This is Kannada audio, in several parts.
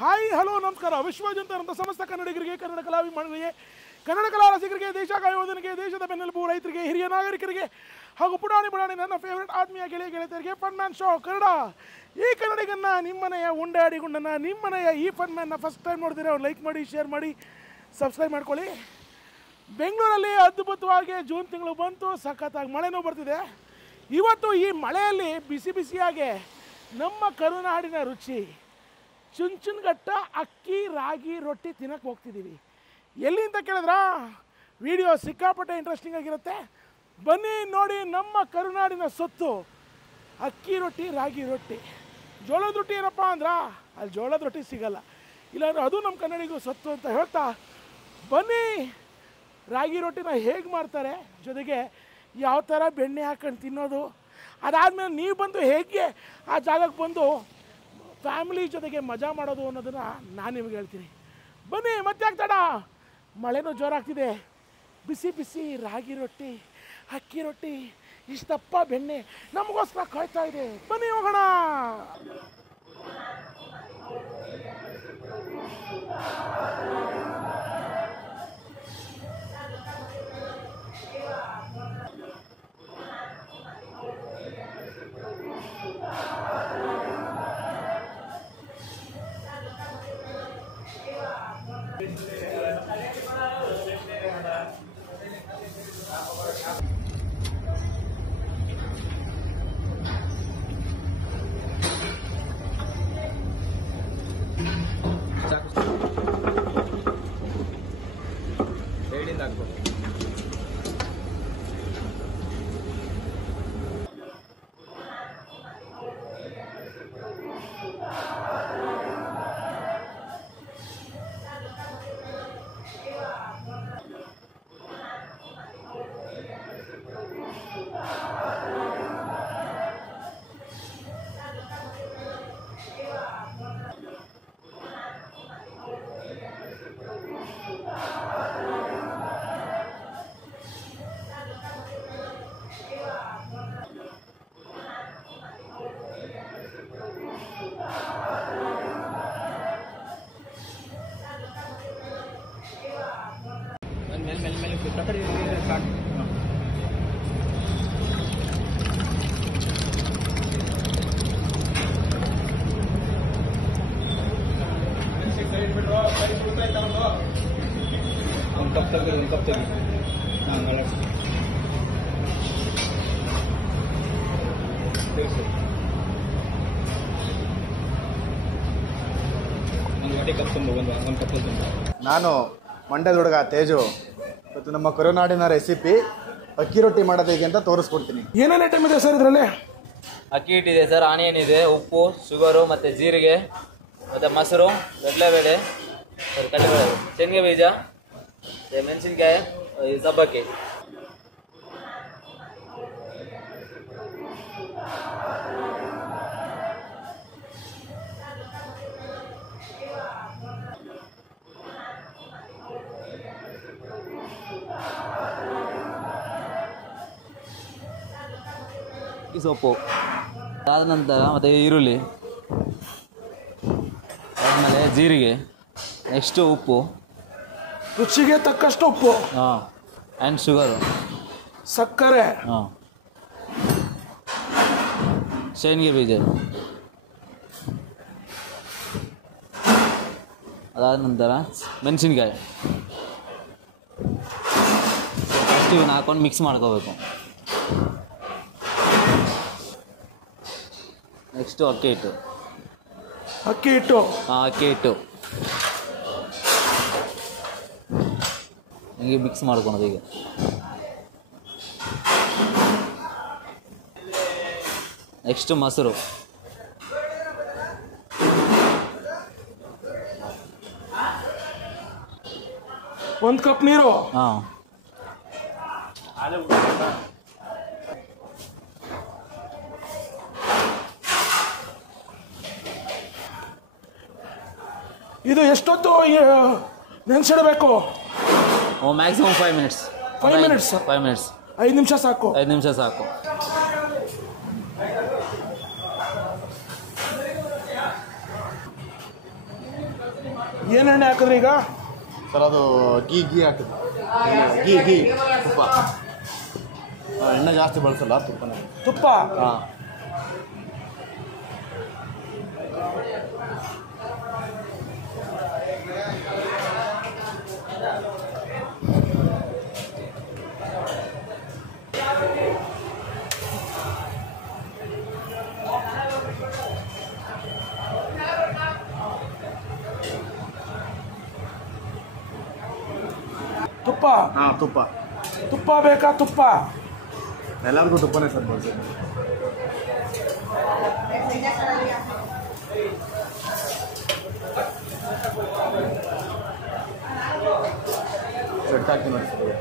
ಹಾಯ್ ಹಲೋ ನಮಸ್ಕಾರ. ವಿಶ್ವಾದ್ಯಂತ ಸಮಸ್ತ ಕನ್ನಡಿಗರಿಗೆ, ಕನ್ನಡ ಕಲಾಭಿಮಾನಿಗಳಿಗೆ, ಕನ್ನಡ ಕಲಾ ರಸಿಕರಿಗೆ, ದೇಶ ಕಾಯೋದನಿಗೆ, ದೇಶದ ಬೆನ್ನೆಲುಬು ರೈತರಿಗೆ, ಹಿರಿಯ ನಾಗರಿಕರಿಗೆ ಹಾಗೂ ಪುಟಾಣಿ ನನ್ನ ಫೇವ್ರೆಟ್ ಆತ್ಮೀಯ ಗೆಳೆಯರಿಗೆ ಫನ್ ಮ್ಯಾನ್ ಶೋ ಕನ್ನಡ. ಈ ಕನ್ನಡಿಗನ್ನ ನಿಮ್ಮನೆಯ ಉಂಡಾಡಿ ಗುಂಡನ್ನ, ನಿಮ್ಮನೆಯ ಈ ಫನ್ ಮ್ಯಾನ್ನ ಫಸ್ಟ್ ಟೈಮ್ ನೋಡಿದ್ರೆ ಅವ್ರು ಲೈಕ್ ಮಾಡಿ, ಶೇರ್ ಮಾಡಿ, ಸಬ್ಸ್ಕ್ರೈಬ್ ಮಾಡ್ಕೊಳ್ಳಿ. ಬೆಂಗಳೂರಲ್ಲಿ ಅದ್ಭುತವಾಗಿ ಜೂನ್ ತಿಂಗಳು ಬಂತು, ಸಖತ್ತಾಗಿ ಮಳೆನೂ ಬರ್ತಿದೆ. ಇವತ್ತು ಈ ಮಳೆಯಲ್ಲಿ ಬಿಸಿ ಬಿಸಿಯಾಗೆ ನಮ್ಮ ಕರುನಾಡಿನ ರುಚಿ ಚುಂಚುನಘಟ್ಟ ಅಕ್ಕಿ ರಾಗಿ ರೊಟ್ಟಿ ತಿನ್ನಕ್ಕೆ ಹೋಗ್ತಿದ್ದೀವಿ. ಎಲ್ಲಿ ಅಂತ ಕೇಳಿದ್ರ ವಿಡಿಯೋ ಸಿಕ್ಕಾಪಟ್ಟೆ ಇಂಟ್ರೆಸ್ಟಿಂಗ್ ಆಗಿರುತ್ತೆ. ಬನ್ನಿ ನೋಡಿ ನಮ್ಮ ಕರುನಾಡಿನ ಸೊತ್ತು ಅಕ್ಕಿ ರೊಟ್ಟಿ ರಾಗಿ ರೊಟ್ಟಿ. ಜೋಳದ ರೊಟ್ಟಿ ಏನಪ್ಪ ಅಂದ್ರೆ ಅಲ್ಲಿ ಜೋಳದ ರೊಟ್ಟಿ ಸಿಗಲ್ಲ, ಇಲ್ಲಾಂದ್ರೆ ಅದು ನಮ್ಮ ಕನ್ನಡಿಗೂ ಸೊತ್ತು ಅಂತ ಹೇಳ್ತಾ ಬನ್ನಿ ರಾಗಿ ರೊಟ್ಟಿನ ಹೇಗೆ ಮಾಡ್ತಾರೆ, ಜೊತೆಗೆ ಯಾವ ಥರ ಬೆಣ್ಣೆ ಹಾಕೊಂಡು ತಿನ್ನೋದು, ಅದಾದಮೇಲೆ ನೀವು ಬಂದು ಹೇಗೆ ಆ ಜಾಗಕ್ಕೆ ಬಂದು ಫ್ಯಾಮಿಲಿ ಜೊತೆಗೆ ಮಜಾ ಮಾಡೋದು ಅನ್ನೋದನ್ನು ನಾನು ನಿಮಗೆ ಹೇಳ್ತೀನಿ. ಬನ್ನಿ, ಮತ್ತೆ ಆಗ್ತಾಡ. ಮಳೆನೂ ಜೋರಾಗ್ತಿದೆ, ಬಿಸಿ ಬಿಸಿ ರಾಗಿ ರೊಟ್ಟಿ ಅಕ್ಕಿ ರೊಟ್ಟಿ ಇಷ್ಟಪ್ಪ ಬೆಣ್ಣೆ ನಮಗೋಸ್ಕರ ಕಾಯ್ತಾ ಇದೆ. ಬನ್ನಿ ಹೋಗೋಣ. ನಾನು ಮಂಡ್ಯದ ಹುಡುಗ ತೇಜು. ಇವತ್ತು ನಮ್ಮ ಕರುನಾಡಿನ ರೆಸಿಪಿ ಅಕ್ಕಿ ರೊಟ್ಟಿ ಮಾಡೋದು ಹೇಗೆ ಅಂತ ತೋರಿಸ್ಕೊಡ್ತೀನಿ. ಏನೇನು ಐಟಮ್ ಇದೆ ಸರ್ ಇದರಲ್ಲಿ? ಅಕ್ಕಿ ಹಿಟ್ಟಿದೆ ಸರ್, ಆನಿಯನ್ ಇದೆ, ಉಪ್ಪು, ಶುಗರು ಮತ್ತು ಜೀರಿಗೆ ಮತ್ತು ಮೊಸರು, ಕಡಲೆಬೇಳೆ, ಕಡಲೆಬೇಳೆ, ಶೇಂಗಾ ಬೀಜ, ಮೆಣಸಿನ್ಕಾಯಿ, ಸಬ್ಬಕ್ಕಿ. ಸೊಪ್ಪು, ಅದಾದ ನಂತರ ಮತ್ತು ಈರುಳ್ಳಿ, ಆದಮೇಲೆ ಜೀರಿಗೆ, ನೆಕ್ಸ್ಟು ಉಪ್ಪು, ರುಚಿಗೆ ತಕ್ಕಷ್ಟು ಉಪ್ಪು, ಹಾಂ, ಆ್ಯಂಡ್ ಶುಗರು, ಸಕ್ಕರೆ, ಹಾಂ, ಶೇಂಗಾ ಬೀಜ. ಅದಾದ ನಂತರ ಮೆಣಸಿನ್ಕಾಯಿ. ಫಸ್ಟ್ ಇವನ್ನ ಹಾಕೊಂಡು ಮಿಕ್ಸ್ ಮಾಡ್ಕೋಬೇಕು. ನೆಕ್ಸ್ಟು ಅಕ್ಕಿ ಹಿಟ್ಟು. ಅಕ್ಕಿ ಹಿಟ್ಟು, ಹಾಂ, ಅಕ್ಕಿ ಹಿಟ್ಟು ಹೀಗೆ ಮಿಕ್ಸ್ ಮಾಡ್ಕೊಳೋದು. ಈಗ ನೆಕ್ಸ್ಟು ಮೊಸರು, ಒಂದು ಕಪ್ ನೀರು, ಹಾಂ, ಇದು ಎಷ್ಟೊತ್ತು ನೆನೆಸಿಡಬೇಕು? Maximum 5 minutes. 5 ಮಿನಿಟ್ಸ್? 5 ಮಿನಿಟ್ಸ್, 5 ನಿಮಿಷ ಸಾಕು. 5 ನಿಮಿಷ ಸಾಕು. ಏನು ಎಣ್ಣೆ ಹಾಕಿದ್ರಿ ಈಗ? ಸರ್ ಅದು ಗೀ ಹಾಕಿದ್ದು. ಗೀ ತುಪ್ಪ. ಎಣ್ಣೆ ಜಾಸ್ತಿ ಬಳಸಲ್ಲ, ತುಪ್ಪನೇ. ತುಪ್ಪ? ಹಾಂ. ತುಪ್ಪ? ಹಾಂ, ತುಪ್ಪ. ತುಪ್ಪ ಬೇಕಾ? ತುಪ್ಪ ಎಲ್ಲರಿಗೂ ತುಪ್ಪನೇ ಸರ್ ಬಳಸೋದು. ಸೆಟ್ ಹಾಕ್ತೀನಿ ನೋಡಿ ಸರ್.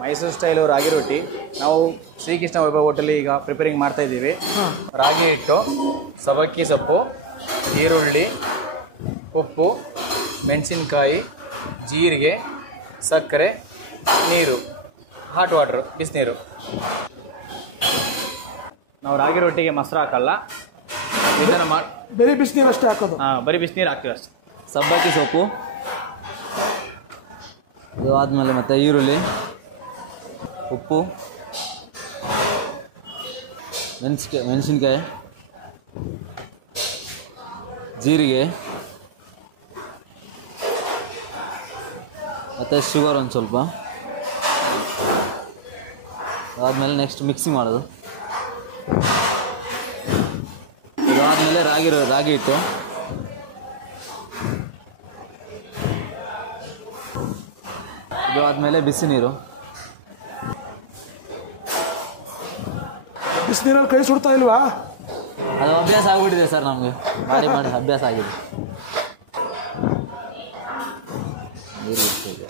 ಮೈಸೂರು ಸ್ಟೈಲು ರಾಗಿ ರೊಟ್ಟಿ ನಾವು ಶ್ರೀಕೃಷ್ಣ ವೈಭವ ಹೋಟೆಲಿ ಈಗ ಪ್ರಿಪೇರಿಂಗ್ ಮಾಡ್ತಾ ಇದ್ದೀವಿ. ರಾಗಿ ಹಿಟ್ಟು, ಸಬ್ಬಕ್ಕಿ ಸೊಪ್ಪು, ಈರುಳ್ಳಿ, ಉಪ್ಪು, ಮೆಣಸಿನ್ಕಾಯಿ, ಜೀರಿಗೆ, ಸಕ್ಕರೆ, ನೀರು, ಹಾಟ್ ವಾಟ್ರು, ಬಿಸಿನೀರು. ನಾವು ರಾಗಿ ರೊಟ್ಟಿಗೆ ಮೊಸರು ಹಾಕಲ್ಲ, ಇದನ್ನು ಮಾಡಿ ಬರೀ ಬಿಸಿನೀರು ಅಷ್ಟೇ ಹಾಕೋದು. ಬರೀ ಬಿಸಿನೀರು ಹಾಕ್ತೀವಿ ಅಷ್ಟೇ. ಸಬ್ಬಕ್ಕಿ ಸೊಪ್ಪು, ಅದು ಆದಮೇಲೆ ಮತ್ತು ಈರುಳ್ಳಿ, ಉಪ್ಪು, ಮೆಣಸಿನ್ಕಾಯಿ, ಜೀರಿಗೆ ಮತ್ತು ಶುಗರ್ ಒಂದು ಸ್ವಲ್ಪ. ಅದಾದಮೇಲೆ ನೆಕ್ಸ್ಟ್ ಮಿಕ್ಸಿಂಗ್ ಮಾಡೋದು. ಇದಾದಮೇಲೆ ರಾಗಿ ಹಿಟ್ಟು, ಇದು ಆದಮೇಲೆ ಬಿಸಿ ನೀರು. ಬಿಸಿನೀರಲ್ಲಿ ಕೈ ಸುಡ್ತಾ ಇಲ್ವಾ? ಅದು ಅಭ್ಯಾಸ ಆಗ್ಬಿಟ್ಟಿದೆ ಸರ್, ನಮಗೆ ಮಾಡಿ ಮಾಡಿ ಅಭ್ಯಾಸ ಆಗಿದೆ. ನೀರು ಬಿಡ್ತಿದೆ.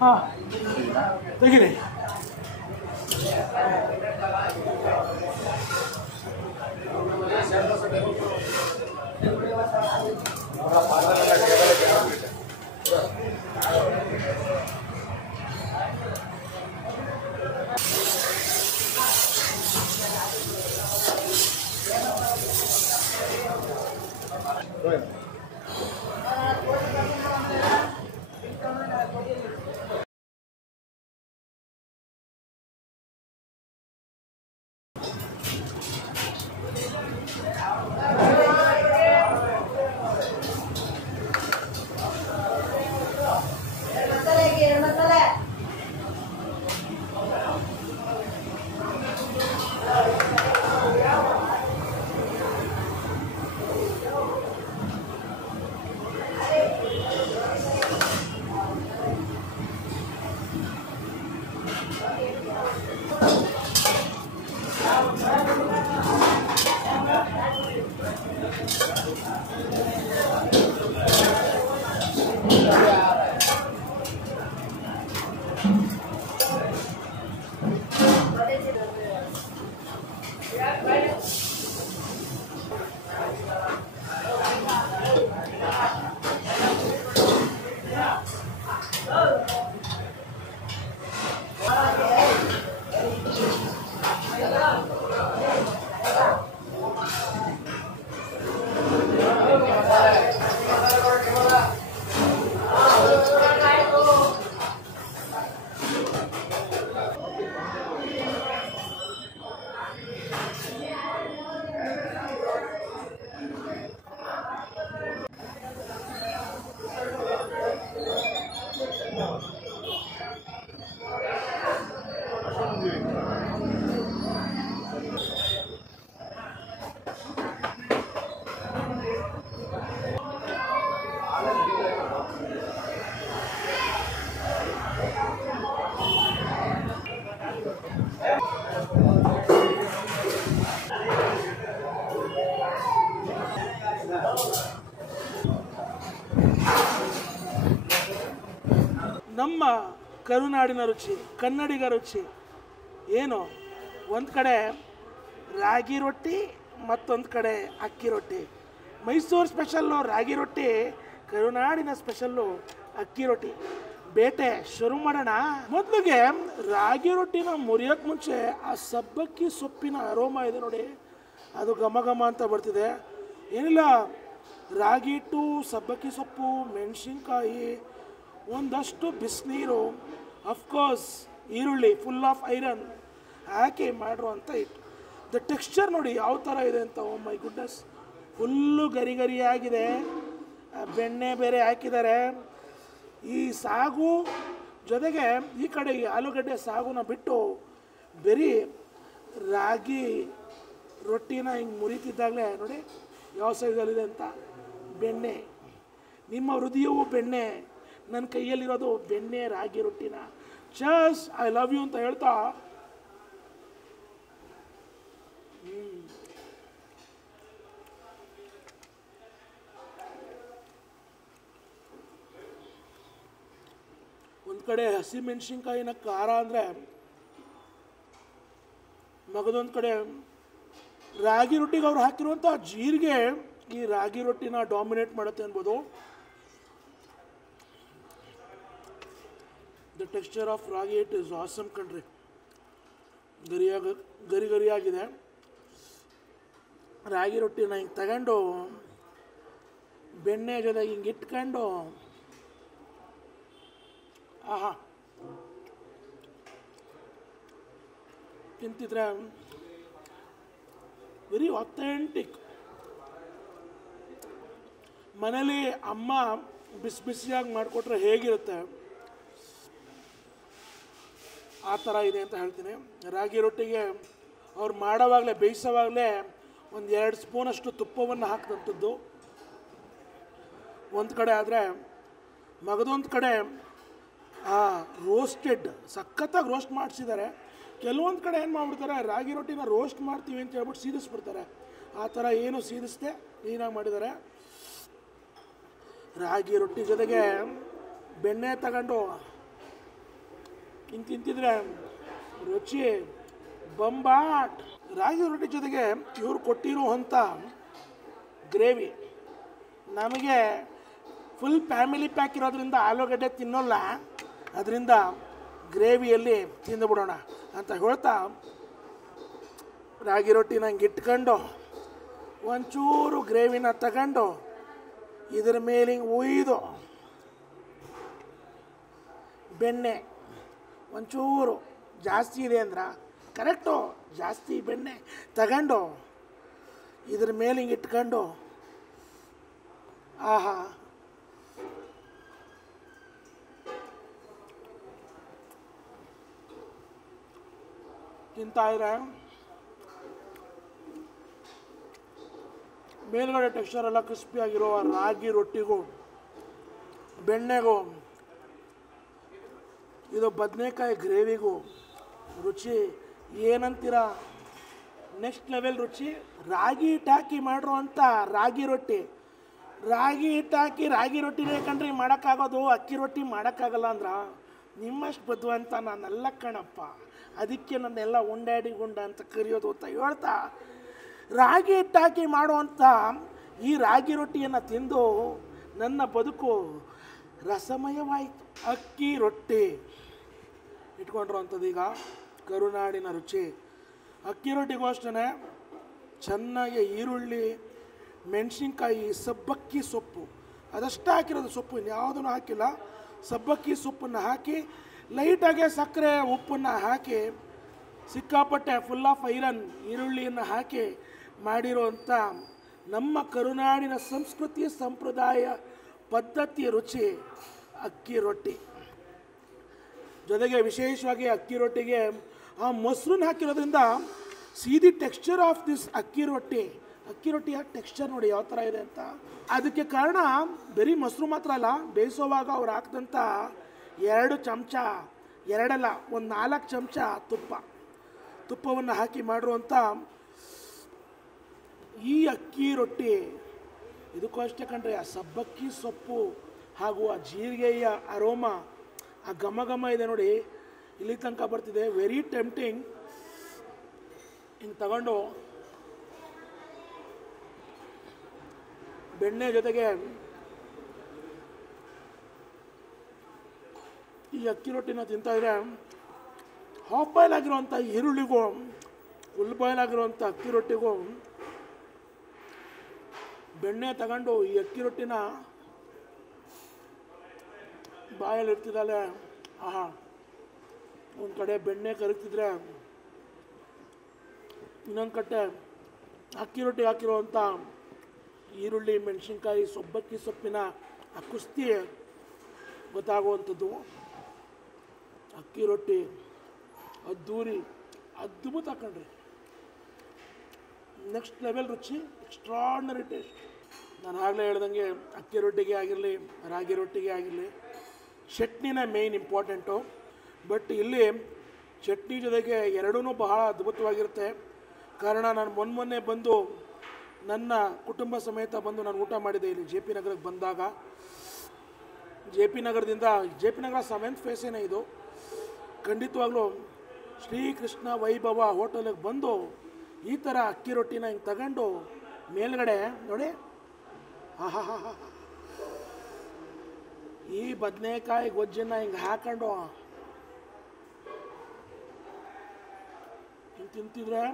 ಹಾಂ ತೆಗೀರಿ. ನಮ್ಮ ಕರುನಾಡಿನ ರುಚಿ, ಕನ್ನಡಿಗ ರುಚಿ ಏನು, ಒಂದು ಕಡೆ ರಾಗಿ ರೊಟ್ಟಿ ಮತ್ತೊಂದು ಕಡೆ ಅಕ್ಕಿ ರೊಟ್ಟಿ. ಮೈಸೂರು ಸ್ಪೆಷಲ್ಲು ರಾಗಿ ರೊಟ್ಟಿ, ಕರುನಾಡಿನ ಸ್ಪೆಷಲ್ಲು ಅಕ್ಕಿ ರೊಟ್ಟಿ. ಬೇಟೆ ಶುರು ಮಾಡೋಣ. ಮೊದಲಿಗೆ ರಾಗಿ ರೊಟ್ಟಿನ ಮುರಿಯೋಕ್ಕೆ ಮುಂಚೆ ಆ ಸಬ್ಬಕ್ಕಿ ಸೊಪ್ಪಿನ ಅರೋಮ ಇದೆ ನೋಡಿ, ಅದು ಘಮ ಘಮ ಅಂತ ಬರ್ತಿದೆ. ಏನಿಲ್ಲ, ರಾಗಿ ಹಿಟ್ಟು, ಸಬ್ಬಕ್ಕಿ ಸೊಪ್ಪು, ಮೆಣಸಿನ್ಕಾಯಿ, ಒಂದಷ್ಟು ಬಿಸಿನೀರು, ಅಫ್ಕೋರ್ಸ್ ಈರುಳ್ಳಿ ಫುಲ್ ಆಫ್ ಐರನ್ ಹಾಕಿ ಮಾಡಿರುವಂಥ ಹಿಟ್ಟು. ದ ಟೆಕ್ಸ್ಚರ್ ನೋಡಿ ಯಾವ ಥರ ಇದೆ ಅಂತ. ಓ ಮೈ ಗುಡ್ನೆಸ್, ಫುಲ್ಲು ಗರಿ ಗರಿಯಾಗಿದೆ. ಬೆಣ್ಣೆ ಬೇರೆ ಹಾಕಿದ್ದಾರೆ. ಈ ಸಾಗು ಜೊತೆಗೆ ಈ ಕಡೆ ಈ ಆಲೂಗಡ್ಡೆ ಸಾಗುನ ಬಿಟ್ಟು ಬರೀ ರಾಗಿ ರೊಟ್ಟಿನ ಹಿಂಗೆ ಮುರಿತಿದ್ದಾಗಲೇ ನೋಡಿ ಯಾವ ಸೈಜಲ್ಲಿದೆ ಅಂತ. ಬೆಣ್ಣೆ, ನಿಮ್ಮ ಹೃದಯವು ಬೆಣ್ಣೆ, ನನ್ನ ಕೈಯಲ್ಲಿರೋದು ಬೆಣ್ಣೆ ರಾಗಿ ರೊಟ್ಟಿನ. ಚಸ್ ಐ ಲವ್ ಯು ಅಂತ ಹೇಳ್ತಾ ಒಂದು ಕಡೆ ಹಸಿಮೆಣಸಿನ್ಕಾಯಿನ ಖಾರ ಅಂದರೆ, ಮಗದೊಂದು ಕಡೆ ರಾಗಿ ರೊಟ್ಟಿಗೆ ಅವ್ರು ಹಾಕಿರುವಂಥ ಜೀರಿಗೆ ಈ ರಾಗಿ ರೊಟ್ಟಿನ ಡಾಮಿನೇಟ್ ಮಾಡುತ್ತೆ ಅನ್ಬೋದು. The texture of ragi it is awesome ಕಣ್ರಿ. ಗರಿ ಗರಿಯಾಗಿದೆ. ರಾಗಿ ರೊಟ್ಟಿನ ಹಿಂಗೆ ತಗೊಂಡು ಬೆಣ್ಣೆ ಜೊತೆಗೆ ಹಿಂಗೆ ಇಟ್ಕೊಂಡು ಆಹಾ ತಿಂತಿದ್ರೆ ವೆರಿ ಅಥೆಂಟಿಕ್. ಮನೇಲಿ ಅಮ್ಮ ಬಿಸಿ ಬಿಸಿಯಾಗಿ ಮಾಡಿಕೊಟ್ರೆ ಹೇಗಿರುತ್ತೆ ಆ ಥರ ಇದೆ ಅಂತ ಹೇಳ್ತೀನಿ. ರಾಗಿ ರೊಟ್ಟಿಗೆ ಅವ್ರು ಮಾಡೋವಾಗಲೇ ಬೇಯಿಸೋವಾಗಲೇ ಒಂದು 2 ಸ್ಪೂನಷ್ಟು ತುಪ್ಪವನ್ನು ಹಾಕಿದಂಥದ್ದು ಒಂದು ಕಡೆ. ಆದರೆ ಮಗದೊಂದು ಕಡೆ ರೋಸ್ಟೆಡ್ ಸಖತ್ತಾಗಿ ರೋಸ್ಟ್ ಮಾಡಿಸಿದ್ದಾರೆ. ಕೆಲವೊಂದು ಕಡೆ ಏನು ಮಾಡಿಬಿಡ್ತಾರೆ, ರಾಗಿ ರೊಟ್ಟಿನ ರೋಸ್ಟ್ ಮಾಡ್ತೀವಿ ಅಂತ ಹೇಳ್ಬಿಟ್ಟು ಸೀದಿಸ್ಬಿಡ್ತಾರೆ. ಆ ಥರ ಏನು ಸೀದಿಸ್ದೆ ಕ್ಲೀನಾಗಿ ಮಾಡಿದ್ದಾರೆ. ರಾಗಿ ರೊಟ್ಟಿ ಜೊತೆಗೆ ಬೆಣ್ಣೆ ತಗೊಂಡು ಹಿಂಗೆ ತಿಂತಿದ್ರೆ ರುಚಿ ಬಂಬಾಟ್. ರಾಗಿ ರೊಟ್ಟಿ ಜೊತೆಗೆ ಇವ್ರು ಕೊಟ್ಟಿರುವಂಥ ಗ್ರೇವಿ ನಮಗೆ ಫುಲ್ ಫ್ಯಾಮಿಲಿ ಪ್ಯಾಕ್ ಇರೋದ್ರಿಂದ ಆಲೂಗಡ್ಡೆ ತಿನ್ನೋಲ್ಲ, ಅದರಿಂದ ಗ್ರೇವಿಯಲ್ಲಿ ತಿಂದುಬಿಡೋಣ ಅಂತ ಹೇಳ್ತಾ ರಾಗಿ ರೊಟ್ಟಿನ ಹಂಗೆ ಇಟ್ಕೊಂಡು ಒಂಚೂರು ಗ್ರೇವಿನ ತಗೊಂಡು ಇದ್ರ ಮೇಲೆ ಹಿಂಗೆ ಉಯ್ದು ಬೆಣ್ಣೆ ಒಂಚೂರು ಜಾಸ್ತಿ ಇದೆ ಅಂದ್ರೆ ಕರೆಕ್ಟು, ಜಾಸ್ತಿ ಬೆಣ್ಣೆ ತಗೊಂಡು ಇದ್ರ ಮೇಲೆ ಹಿಂಗೆ ಇಟ್ಕೊಂಡು ಆಹಾ ತಿಂತಾಯಿದ್ರೆ ಮೇಲ್ಗಡೆ ಟೆಕ್ಸ್ಚರ್ ಎಲ್ಲ ಕ್ರಿಸ್ಪಿಯಾಗಿರೋ ರಾಗಿ ರೊಟ್ಟಿಗೂ ಬೆಣ್ಣೆಗೂ ಇದು ಬದನೆಕಾಯಿ ಗ್ರೇವಿಗೂ ರುಚಿ ಏನಂತೀರ, ನೆಕ್ಸ್ಟ್ ಲೆವೆಲ್ ರುಚಿ. ರಾಗಿ ಹಿಟ್ಟು ಹಾಕಿ ಮಾಡಿರುವಂಥ ರಾಗಿ ರೊಟ್ಟಿ, ರಾಗಿ ಹಿಟ್ಟು ಹಾಕಿ ರಾಗಿ ರೊಟ್ಟಿನೇ ಕಣ್ರಿ ಮಾಡೋಕ್ಕಾಗೋದು, ಅಕ್ಕಿ ರೊಟ್ಟಿ ಮಾಡೋಕ್ಕಾಗಲ್ಲ ಅಂದ್ರೆ ನಿಮ್ಮಷ್ಟು ಬದ್ವಂತ ನಾನೆಲ್ಲ ಕಣಪ್ಪ, ಅದಕ್ಕೆ ನನ್ನೆಲ್ಲ ಉಂಡಾಡಿ ಗುಂಡ ಅಂತ ಕರೆಯೋದು ಅಂತ ಹೇಳ್ತಾ ರಾಗಿ ಹಿಟ್ಟು ಹಾಕಿ ಮಾಡುವಂಥ ಈ ರಾಗಿ ರೊಟ್ಟಿಯನ್ನು ತಿಂದು ನನ್ನ ಬದುಕು ರಸಮಯವಾಯಿತು. ಅಕ್ಕಿ ರೊಟ್ಟಿ ಇಟ್ಕೊಂಡಿರುವಂಥದ್ದು ಈಗ ಕರುನಾಡಿನ ರುಚಿ. ಅಕ್ಕಿ ರೊಟ್ಟಿಗೂ ಅಷ್ಟೇ ಚೆನ್ನಾಗಿ ಈರುಳ್ಳಿ, ಮೆಣಸಿನ್ಕಾಯಿ, ಸಬ್ಬಕ್ಕಿ ಸೊಪ್ಪು ಅದಷ್ಟೇ ಹಾಕಿರೋದು, ಸೊಪ್ಪು ಇನ್ಯಾವುದೂ ಹಾಕಿಲ್ಲ. ಸಬ್ಬಕ್ಕಿ ಸೊಪ್ಪನ್ನು ಹಾಕಿ ಲೈಟಾಗೆ ಸಕ್ಕರೆ ಉಪ್ಪನ್ನು ಹಾಕಿ ಸಿಕ್ಕಾಪಟ್ಟೆ ಫುಲ್ ಆಫ್ ಐರನ್ ಈರುಳ್ಳಿಯನ್ನು ಹಾಕಿ ಮಾಡಿರುವಂಥ ನಮ್ಮ ಕರುನಾಡಿನ ಸಂಸ್ಕೃತಿ ಸಂಪ್ರದಾಯ ಪದ್ಧತಿ ರುಚಿ ಅಕ್ಕಿ ರೊಟ್ಟಿ. ಜೊತೆಗೆ ವಿಶೇಷವಾಗಿ ಅಕ್ಕಿ ರೊಟ್ಟಿಗೆ ಆ ಮೊಸರನ್ನ ಹಾಕಿರೋದ್ರಿಂದ ಸೀದಿ ಟೆಕ್ಸ್ಚರ್ ಆಫ್ ದಿಸ್ ಅಕ್ಕಿ ರೊಟ್ಟಿಯ ಟೆಕ್ಸ್ಚರ್ ನೋಡಿ ಯಾವ ಥರ ಇದೆ ಅಂತ. ಅದಕ್ಕೆ ಕಾರಣ ಬರೀ ಮೊಸರು ಮಾತ್ರ ಅಲ್ಲ, ಬೇಯಿಸೋವಾಗ ಅವ್ರು ಹಾಕಿದಂಥ 2 ಚಮಚ, 2 ಅಲ್ಲ 4 ಚಮಚ ತುಪ್ಪವನ್ನು ಹಾಕಿ ಮಾಡಿರುವಂಥ ಈ ಅಕ್ಕಿ ರೊಟ್ಟಿ ಇದಕ್ಕೂ ಅಷ್ಟೇ ಕಣ್ರಿ. ಆ ಸಬ್ಬಕ್ಕಿ ಸೊಪ್ಪು ಹಾಗೂ ಆ ಜೀರಿಗೆಯ ಅರೋಮ, ಆ ಘಮ ಘಮ ಇದೆ ನೋಡಿ, ಇಲ್ಲಿ ತನಕ ಬರ್ತಿದೆ. Very tempting. ಹಿಂಗೆ ತಗೊಂಡು ಬೆಣ್ಣೆ ಜೊತೆಗೆ ಈ ಅಕ್ಕಿ ರೊಟ್ಟಿನ ತಿಂತಾಯಿದ್ರೆ ಹಾಫ್ ಬಾಯ್ಲ್ ಆಗಿರುವಂಥ ಈರುಳ್ಳಿಗೂ ಫುಲ್ ಬಾಯ್ಲ್ ಆಗಿರುವಂಥ ಅಕ್ಕಿ ರೊಟ್ಟಿಗೂ ಬೆಣ್ಣೆ ತಗೊಂಡು ಈ ಅಕ್ಕಿ ರೊಟ್ಟಿನ ಬಾಯಲ್ಲಿ ಇಡ್ತಿದ್ದಾಳೆ. ಆಹಾ, ಒಂದು ಕಡೆ ಬೆಣ್ಣೆ ಕರಗ್ತಿದ್ರೆ ಇನ್ನೊಂದು ಕಡೆ ಅಕ್ಕಿ ರೊಟ್ಟಿ ಹಾಕಿರುವಂಥ ಈರುಳ್ಳಿ, ಮೆಣಸಿನ್ಕಾಯಿ, ಸಬ್ಬಕ್ಕಿ ಸೊಪ್ಪಿನ ಆ ಕುಸ್ತಿ ಗೊತ್ತಾಗುವಂಥದ್ದು. ಅಕ್ಕಿ ರೊಟ್ಟಿ ಅದ್ದೂರಿ ಅದ್ಭುತ ಕಣ್ರಿ. ನೆಕ್ಸ್ಟ್ ಲೆವೆಲ್ ರುಚಿ, ಎಕ್ಸ್ಟ್ರಾರ್ಡಿನರಿ ಟೇಸ್ಟ್. ನಾನು ಆಗಲೇ ಹೇಳ್ದಂಗೆ ಅಕ್ಕಿ ರೊಟ್ಟಿಗೆ ಆಗಿರಲಿ, ರಾಗಿ ರೊಟ್ಟಿಗೆ ಆಗಿರಲಿ, ಚಟ್ನಿನೇ ಮೇಯ್ನ್ ಇಂಪಾರ್ಟೆಂಟು. ಬಟ್ ಇಲ್ಲಿ ಚಟ್ನಿ ಜೊತೆಗೆ ಎರಡೂ ಬಹಳ ಅದ್ಭುತವಾಗಿರುತ್ತೆ. ಕಾರಣ ನಾನು ಮೊನ್ನೆ ಬಂದು ನನ್ನ ಕುಟುಂಬ ಸಮೇತ ಬಂದು ನಾನು ಊಟ ಮಾಡಿದೆ ಇಲ್ಲಿ ಜೆ ಪಿ ನಗರಕ್ಕೆ ಬಂದಾಗ. ಜೆ ಪಿ ನಗರ 7th ಫೇಸೇನೆ ಇದು. ಖಂಡಿತವಾಗ್ಲೂ ಶ್ರೀಕೃಷ್ಣ ವೈಭವ ಹೋಟೆಲಿಗೆ ಬಂದು ಈ ಥರ ಅಕ್ಕಿ ರೊಟ್ಟಿನ ಹಿಂಗೆ ತಗೊಂಡು ಮೇಲ್ಗಡೆ ನೋಡಿ, ಆಹಾ, ಈ ಬದನೆಕಾಯಿ ಗೊಜ್ಜನ್ನು ಹಿಂಗೆ ಹಾಕೊಂಡು ಹಿಂಗೆ ತಿಂತಿದ್ರೆ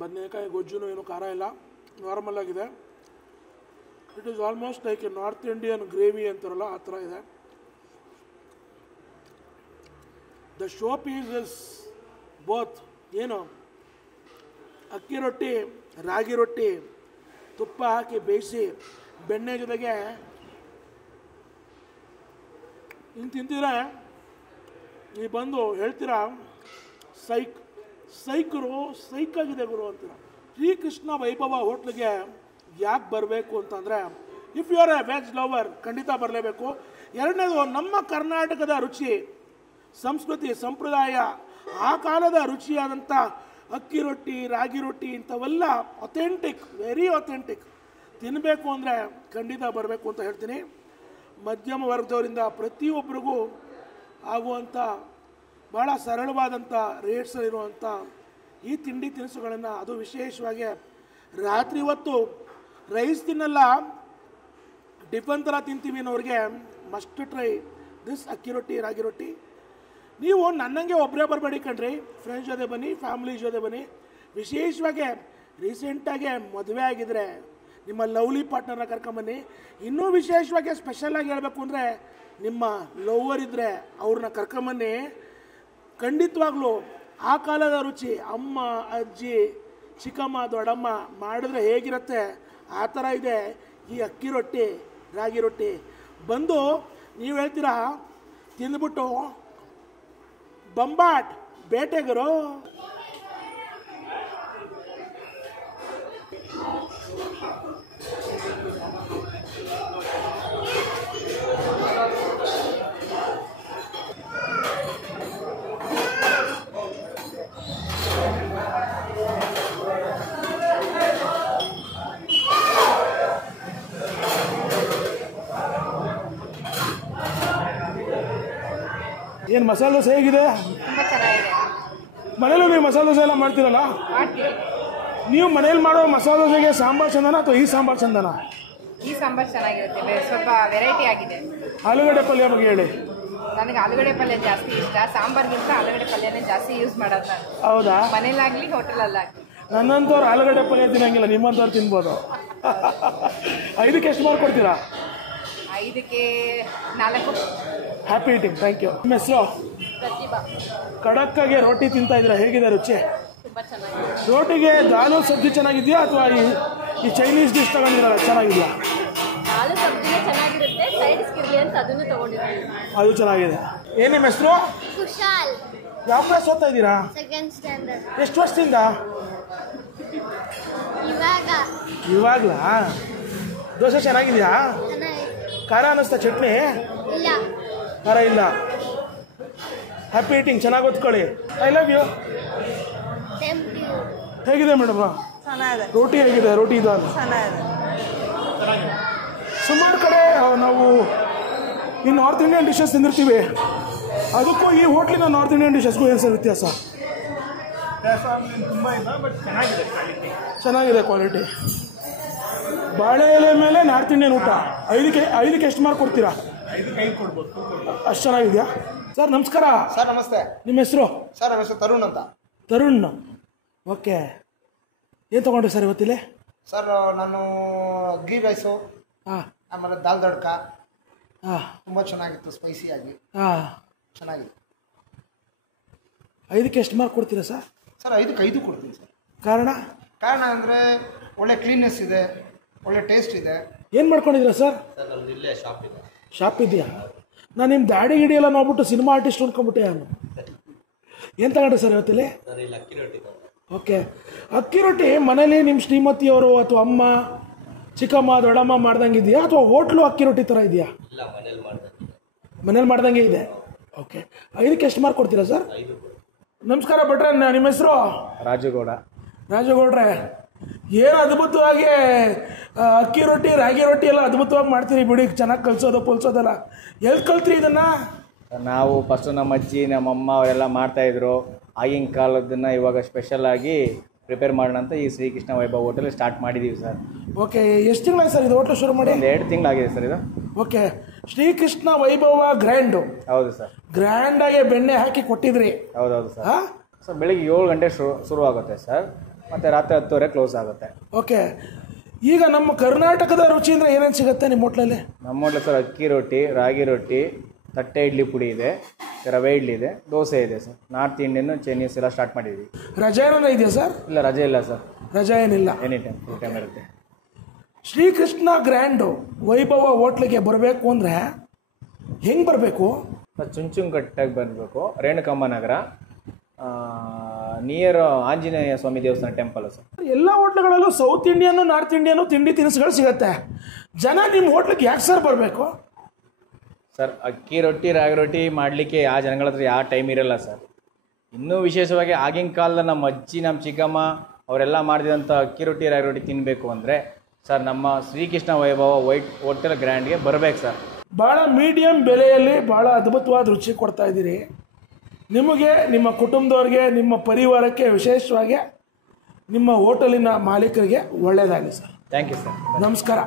ಬದನೆಕಾಯಿ ಗೊಜ್ಜು ಏನು ಖಾರ ಇಲ್ಲ, ನಾರ್ಮಲ್ ಆಗಿದೆ. It is almost like a north Indian gravy ಅಂತಾರಲ್ಲ ಆ ಥರ ಇದೆ. The showpiece is both ಏನು ಅಕ್ಕಿ ರೊಟ್ಟಿ, ರಾಗಿ ರೊಟ್ಟಿ ತುಪ್ಪ ಹಾಕಿ ಬೇಯಿಸಿ ಬೆಣ್ಣೆ ಜೊತೆಗೆ ಹಿಂಗೆ ತಿಂತಿದ್ರೆ ನೀವು ಬಂದು ಹೇಳ್ತೀರಾ ಸೈಕಾಗಿದೆ ಗುರು ಅಂತೀರ. ಶ್ರೀಕೃಷ್ಣ ವೈಭವ ಹೋಟ್ಲಿಗೆ ಯಾಕೆ ಬರಬೇಕು ಅಂತಂದರೆ, if you are a veg lover ಖಂಡಿತ ಬರಲೇಬೇಕು. ಎರಡನೇದು, ನಮ್ಮ ಕರ್ನಾಟಕದ ರುಚಿ, ಸಂಸ್ಕೃತಿ, ಸಂಪ್ರದಾಯ, ಆ ಕಾಲದ ರುಚಿಯಾದಂಥ ಅಕ್ಕಿ ರೊಟ್ಟಿ, ರಾಗಿ ರೊಟ್ಟಿ ಇಂಥವೆಲ್ಲ ಅಥೆಂಟಿಕ್, ವೆರಿ ಅಥೆಂಟಿಕ್. ತಿನ್ನಬೇಕು ಅಂದರೆ ಖಂಡಿತ ಬರಬೇಕು ಅಂತ ಹೇಳ್ತೀನಿ. ಮಧ್ಯಮ ವರ್ಗದವರಿಂದ ಪ್ರತಿಯೊಬ್ಬರಿಗೂ ಆಗುವಂಥ ಭಾಳ ಸರಳವಾದಂಥ ರೇಟ್ಸಲ್ಲಿರುವಂಥ ಈ ತಿಂಡಿ ತಿನಿಸುಗಳನ್ನು, ಅದು ವಿಶೇಷವಾಗಿ ರಾತ್ರಿ ಹೊತ್ತು ರೈಸ್ ತಿನ್ನಲ್ಲ, ಟಿಫನ್ ಥರ ತಿಂತೀವಿ ಅನ್ನೋರಿಗೆ ಮಸ್ಟ್ ಟ್ರೈ ದಿಸ್ ಅಕ್ಕಿ ರೊಟ್ಟಿ, ರಾಗಿ ರೊಟ್ಟಿ. ನೀವು ನನ್ನಂಗೆ ಒಬ್ಬರೇ ಬರಬೇಡಿ ಕಣ್ರಿ, ಫ್ರೆಂಡ್ಸ್ ಜೊತೆ ಬನ್ನಿ, ಫ್ಯಾಮಿಲಿ ಜೊತೆ ಬನ್ನಿ. ವಿಶೇಷವಾಗಿ ರೀಸೆಂಟಾಗಿ ಮದುವೆ ಆಗಿದ್ರೆ ನಿಮ್ಮ ಲವ್ಲಿ ಪಾರ್ಟ್ನರ್ನ ಕರ್ಕೊಂಬನ್ನಿ. ಇನ್ನೂ ವಿಶೇಷವಾಗಿ ಸ್ಪೆಷಲಾಗಿ ಹೇಳಬೇಕು ಅಂದರೆ, ನಿಮ್ಮ ಲವರ್ ಇದ್ದರೆ ಅವ್ರನ್ನ ಕರ್ಕೊಂಬನ್ನಿ. ಖಂಡಿತವಾಗ್ಲೂ ಆ ಕಾಲದ ರುಚಿ, ಅಮ್ಮ, ಅಜ್ಜಿ, ಚಿಕ್ಕಮ್ಮ, ದೊಡ್ಡಮ್ಮ ಮಾಡಿದ್ರೆ ಹೇಗಿರುತ್ತೆ ಆ ಥರ ಇದೆ ಈ ಅಕ್ಕಿ ರೊಟ್ಟಿ, ರಾಗಿ ರೊಟ್ಟಿ. ಬಂದು ನೀವು ಹೇಳ್ತೀರಾ ತಿಂದ್ಬಿಟ್ಟು ಬಂಬಾಟ್ ಬೇಟೆಗರು. ಏನು ಮಸಾಲೆ ದೋಸೆ ಹೇಗಿದೆ? ತುಂಬಾ ಚೆನ್ನಾಗಿದೆ. ಮನೇಲೂ ನೀವು ಮಸಾಲೆ ದೋಸೆ ಎಲ್ಲ ಮಾಡ್ತೀರಲ್ಲ, ನೀವು ಮನೇಲಿ ಮಾಡೋ ಮಸಾಲೆ ದೋಸೆಗೆ ಸಾಂಬಾರು ಚಂದನ ಅಥವಾ ಈ ಸಾಂಬಾರು ಚಂದನ? ಈ ಸಾಂಬಾರು ಚೆನ್ನಾಗಿರುತ್ತೆ, ಸ್ವಲ್ಪ ವೆರೈಟಿ ಆಗಿದೆ. ಆಲೂಗಡ್ಡೆ ಪಲ್ಯ ಬಗ್ಗೆ ಹೇಳಿ. ನನಗೆ ಆಲೂಗಡ್ಡೆ ಪಲ್ಯ ಜಾಸ್ತಿ ಇಷ್ಟ, ಸಾಂಬಾರ್ಗಿಂತ ಆಲೂಗಡ್ಡೆ ಪಲ್ಯನೇ ಜಾಸ್ತಿ ಯೂಸ್ ಮಾಡೋದು ನಾನು. ಹೌದಾ? ಮನೇಲಾಗ್ಲಿ ಹೋಟೆಲಲ್ಲಾಗಲಿ. ನನ್ನಂಥವ್ರು ಆಲೂಗಡ್ಡೆ ಪಲ್ಯ ತಿನ್ನಂಗಿಲ್ಲ, ನಿಮ್ಮಂಥವ್ರು ತಿನ್ಬೋದು. 5ಕ್ಕೆ ಎಷ್ಟು ಮಾರ್ಕ್ ಕೊಡ್ತೀರಾ? 5ಕ್ಕೆ 4. Happy eating, thank you. ನಿಮ್ಮ ಹೆಸರು? ಪ್ರತಿಭಾ. ಖಡಕ್ಕಾಗಿ ರೋಟಿ ತಿಂತಾ ಇದ್ದೀರಾ, ಹೇಗಿದೆ ರುಚಿ? ತುಂಬ ಚೆನ್ನಾಗಿದೆ. ರೋಟಿಗೆ ದಾಲು ಸಬ್ಜಿ ಚೆನ್ನಾಗಿದೆಯಾ ಅಥವಾ ಈ ಚೈನೀಸ್ ಡಿಶ್ ತಗೊಂಡಿರಲ್ಲ ಚೆನ್ನಾಗಿದೆಯಾ? ದಾಲು ಸಬ್ಜಿನೇ ಚೆನ್ನಾಗಿರುತ್ತೆ, ಸೈಡ್ಸ್ಗೆ ಇರಲಿ ಅಂತ ಅದನ್ನು ತೊಗೊಂಡಿದ್ದೀನಿ. ಅದು ಚೆನ್ನಾಗಿದೆ. ಏನು ನಿಮ್ಮ ಹೆಸರು? ಕುಶಾಲ್. ಯಾವ ಕ್ಲಾಸ್ ಓದ್ತಾ ಇದ್ದೀರಾ? Second standard. ಎಷ್ಟು ವರ್ಷದಿಂದ? ಇವಾಗಲಾ? ದೋಸೆ ಚೆನ್ನಾಗಿದೆಯಾ? ಚೆನ್ನಾಗಿದೆ. ಖಾರ ಅನ್ನಿಸ್ತಾ ಚಟ್ನಿ? ಇಲ್ಲ. ಖಾರ ಇಲ್ಲ. ಹ್ಯಾಪಿ ಈಟಿಂಗ್, ಚೆನ್ನಾಗಿ ಓದ್ಕೊಳ್ಳಿ. I love you. ಹೇಗಿದೆ ಮೇಡಮ್ ಚೆನ್ನಾಗಿದೆ. ರೋಟಿ ಹೇಗಿದೆ? ರೋಟಿ ದಾಲ್ ಚೆನ್ನಾಗಿದೆ. ಸುಮಾರು ಕಡೆ ನಾವು ಈ ನಾರ್ತ್ ಇಂಡಿಯನ್ ಡಿಶಸ್ ತಿಂದಿರ್ತೀವಿ, ಅದಕ್ಕೂ ಈ ಹೋಟ್ಲಿನ ನಾರ್ತ್ ಇಂಡಿಯನ್ ಡಿಶಸ್ಗೂ ಏನು ಸರ್ ವ್ಯತ್ಯಾಸ? ತುಂಬ ಇಲ್ಲ, ಬಟ್ ಚೆನ್ನಾಗಿದೆ ಕ್ವಾಲಿಟಿ. ಚೆನ್ನಾಗಿದೆ ಕ್ವಾಲಿಟಿ. ಬಾಳೆ ಎಲೆ ಮೇಲೆ ನಾರ್ತ್ ಇಂಡಿಯನ್ ಊಟ. 5ಕ್ಕೆ ಎಷ್ಟು ಮಾರ್ಕ್ ಕೊಡ್ತೀರಾ? 5ಕ್ಕೆ 5 ಕೊಡ್ಬೋದು. ಅಷ್ಟು ಚೆನ್ನಾಗಿದೆಯಾ? ಸರ್ ನಮಸ್ಕಾರ. ಸರ್ ನಮಸ್ತೆ. ನಿಮ್ಮ ಹೆಸರು? ಸರ್ ನಮ್ಮ ಹೆಸರು ತರುಣ್ ಅಂತ. ತರುಣ್, ಓಕೆ. ಏನು ತೊಗೊಂಡ್ರಿ ಸರ್ ಇವತ್ತಿಲ್ಲಿ? ಸರ್ ನಾನು ಗೀ ರೈಸು, ಹಾಂ, ಆಮೇಲೆ ದಾಲ್ ತಡ್ಕ ಹಾಂ, ತುಂಬ ಚೆನ್ನಾಗಿತ್ತು, ಸ್ಪೈಸಿಯಾಗಿ ಹಾಂ. ಚೆನ್ನಾಗಿದೆ. 5ಕ್ಕೆ ಎಷ್ಟು ಮಾರ್ಕ್ ಕೊಡ್ತೀರಾ ಸರ್? ಸರ್ 5ಕ್ಕೆ 5 ಕೊಡ್ತೀನಿ ಸರ್. ಕಾರಣ ಅಂದರೆ ಒಳ್ಳೆ ಕ್ಲೀನ್ನೆಸ್ ಇದೆ, ಒಳ್ಳೆ ಟೇಸ್ಟ್ ಇದೆ. ಏನು ಮಾಡ್ಕೊಂಡಿದ್ದೀರಾ ಸರ್? ಇಲ್ಲೇ ಶಾಪ್ ಇದೆ. ಶಾಪ್ ಇದೆಯಾ? ನಾನು ನಿಮ್ಮ ದಾಡಿ ಗಿಡಿ ಎಲ್ಲ ನೋಡ್ಬಿಟ್ಟು ಸಿನಿಮಾ ಆರ್ಟಿಸ್ಟ್ ಅಂದ್ಕೊಂಡ್ಬಿಟ್ಟೆ ನಾನು. ಏನು ತಗೊಂಡ್ರಿ ಸರ್ ಇವತ್ತಲ್ಲಿ? ಸರ್ ಇಲ್ಲಿ ಅಕ್ಕಿ ರೊಟ್ಟಿ ಓಕೆ, ಅಕ್ಕಿ ರೊಟ್ಟಿ ಮನೇಲಿ ನಿಮ್ಮ ಶ್ರೀಮತಿಯವರು ಅಥವಾ ಅಮ್ಮ, ಚಿಕ್ಕಮ್ಮ, ದೊಡ್ಡಮ್ಮ ಮಾಡ್ದಂಗೆ ಇದೆಯಾ ಅಥವಾ ಹೋಟ್ಲು ಅಕ್ಕಿ ರೊಟ್ಟಿ ಥರ ಇದೆಯಾ? ಇಲ್ಲ, ಮನೇಲಿ ಮಾಡ್ದಂಗೆ ಇದೆ. ಓಕೆ, ಇದಕ್ಕೆ ಎಷ್ಟು ಮಾರ್ಕ್ ಕೊಡ್ತೀರಾ ಸರ್? ನಮಸ್ಕಾರ ಭಟ್ರೆ, ನಿಮ್ಮ ಹೆಸರು? ರಾಜುಗೌಡ್ರೆ, ಏನು ಅದ್ಭುತವಾಗಿ ಅಕ್ಕಿ ರೊಟ್ಟಿ, ರಾಗಿ ರೊಟ್ಟಿ ಎಲ್ಲ ಅದ್ಭುತವಾಗಿ ಮಾಡ್ತೀರಿ ಬಿಡಿ. ಚೆನ್ನಾಗಿ ಕಲಿಸೋದು ಪೊಲ್ಸೋದಲ್ಲ. ಎಲ್ಲಿ ಕಲ್ತ್ರಿ ಇದನ್ನು? ನಾವು ಫಸ್ಟು ನಮ್ಮ ಅಜ್ಜಿ ನಮ್ಮಮ್ಮ ಅವರೆಲ್ಲ ಮಾಡ್ತಾಯಿದ್ರು. ಆಗಿನ ಕಾಲದನ್ನು ಇವಾಗ ಸ್ಪೆಷಲಾಗಿ ಪ್ರಿಪೇರ್ ಮಾಡೋಣ ಅಂತ ಈ ಶ್ರೀಕೃಷ್ಣ ವೈಭವ್ ಹೋಟೆಲ್ ಸ್ಟಾರ್ಟ್ ಮಾಡಿದ್ದೀವಿ ಸರ್. ಓಕೆ, ಎಷ್ಟು ತಿಂಗಳಾಗಿ ಸರ್ ಇದು ಹೋಟ್ಲು ಶುರು ಮಾಡಿ? 2 ತಿಂಗಳಾಗಿದೆ ಸರ್ ಇದು. ಓಕೆ, ಶ್ರೀಕೃಷ್ಣ ವೈಭವ ಗ್ರ್ಯಾಂಡು. ಹೌದು ಸರ್. ಗ್ರ್ಯಾಂಡಾಗಿ ಬೆಣ್ಣೆ ಹಾಕಿ ಕೊಟ್ಟಿದ್ರಿ? ಹೌದೌದು ಸರ್. ಸರ್ ಬೆಳಿಗ್ಗೆ 7 ಗಂಟೆ ಶುರು ಆಗುತ್ತೆ ಸರ್, ಮತ್ತು ರಾತ್ರಿ 10:30 ಕ್ಲೋಸ್ ಆಗುತ್ತೆ. ಓಕೆ, ಈಗ ನಮ್ಮ ಕರ್ನಾಟಕದ ರುಚಿ ಅಂದರೆ ಏನೇನು ಸಿಗುತ್ತೆ ನಿಮ್ಮ ಹೋಟ್ಲಲ್ಲಿ? ನಮ್ಮ ಹೋಟ್ಲಲ್ಲಿ ಸರ್ ಅಕ್ಕಿ ರೊಟ್ಟಿ, ರಾಗಿ ರೊಟ್ಟಿ, ತಟ್ಟೆ ಇಡ್ಲಿ ಪುಡಿ ಇದೆ, ರವೆ ಇಡ್ಲಿ ಇದೆ, ದೋಸೆ ಇದೆ ಸರ್. ನಾರ್ತ್ ಇಂಡಿಯನ್, ಚೈನೀಸ್ ಎಲ್ಲ ಸ್ಟಾರ್ಟ್ ಮಾಡಿದ್ದೀವಿ. ರಜೆ ಏನೋ ಇದೆಯಾ ಸರ್? ಇಲ್ಲ, ರಜೆ ಇಲ್ಲ ಸರ್. ರಜೆ ಏನಿಲ್ಲ, ಎನಿ ಟೈಮ್, ಫುಲ್ ಟೈಮ್ ಇರುತ್ತೆ. ಶ್ರೀಕೃಷ್ಣ ಗ್ರ್ಯಾಂಡು ವೈಭವ ಹೋಟ್ಲಿಗೆ ಬರಬೇಕು ಅಂದರೆ ಹೆಂಗೆ ಬರಬೇಕು? ಚುಂಚುಂಕಟ್ಟಾಗಿ ಬರಬೇಕು. ರೇಣುಕಮ್ಮ ನಗರ, ನಿಯರ್ ಆಂಜನೇಯ ಸ್ವಾಮಿ ದೇವಸ್ಥಾನ ಟೆಂಪಲ್ ಸರ್. ಎಲ್ಲ ಹೋಟ್ಲುಗಳಲ್ಲೂ ಸೌತ್ ಇಂಡಿಯನ್ನು, ನಾರ್ತ್ ಇಂಡಿಯನ್ನು ತಿಂಡಿ ತಿನಿಸುಗಳು ಸಿಗುತ್ತೆ. ಜನ ನಿಮ್ಮ ಹೋಟ್ಲಿಗೆ ಯಾಕೆ ಸರ್ ಬರಬೇಕು? ಸರ್ ಅಕ್ಕಿ ರೊಟ್ಟಿ, ರಾಗಿ ರೊಟ್ಟಿ ಮಾಡಲಿಕ್ಕೆ ಯಾವ ಜನಗಳ ಹತ್ರ ಯಾವ ಟೈಮ್ ಇರಲ್ಲ ಸರ್. ಇನ್ನೂ ವಿಶೇಷವಾಗಿ ಆಗಿನ ಕಾಲದ ನಮ್ಮ ಅಜ್ಜಿ, ನಮ್ಮ ಚಿಕ್ಕಮ್ಮ ಅವರೆಲ್ಲ ಮಾಡಿದಂಥ ಅಕ್ಕಿ ರೊಟ್ಟಿ, ರಾಗಿ ರೊಟ್ಟಿ ತಿನ್ನಬೇಕು ಅಂದರೆ ಸರ್ ನಮ್ಮ ಶ್ರೀಕೃಷ್ಣ ವೈಭವ ಹೋಟೆಲ್ ಗ್ರ್ಯಾಂಡ್ಗೆ ಬರಬೇಕು ಸರ್. ಭಾಳ ಮೀಡಿಯಮ್ ಬೆಲೆಯಲ್ಲಿ ಭಾಳ ಅದ್ಭುತವಾದ ರುಚಿ ಕೊಡ್ತಾ ಇದ್ದೀರಿ. ನಿಮಗೆ, ನಿಮ್ಮ ಕುಟುಂಬದವ್ರಿಗೆ, ನಿಮ್ಮ ಪರಿವಾರಕ್ಕೆ, ವಿಶೇಷವಾಗಿ ನಿಮ್ಮ ಹೋಟೆಲಿನ ಮಾಲೀಕರಿಗೆ ಒಳ್ಳೆಯದಾಗಲಿ ಸರ್. Thank you sir. ನಮಸ್ಕಾರ.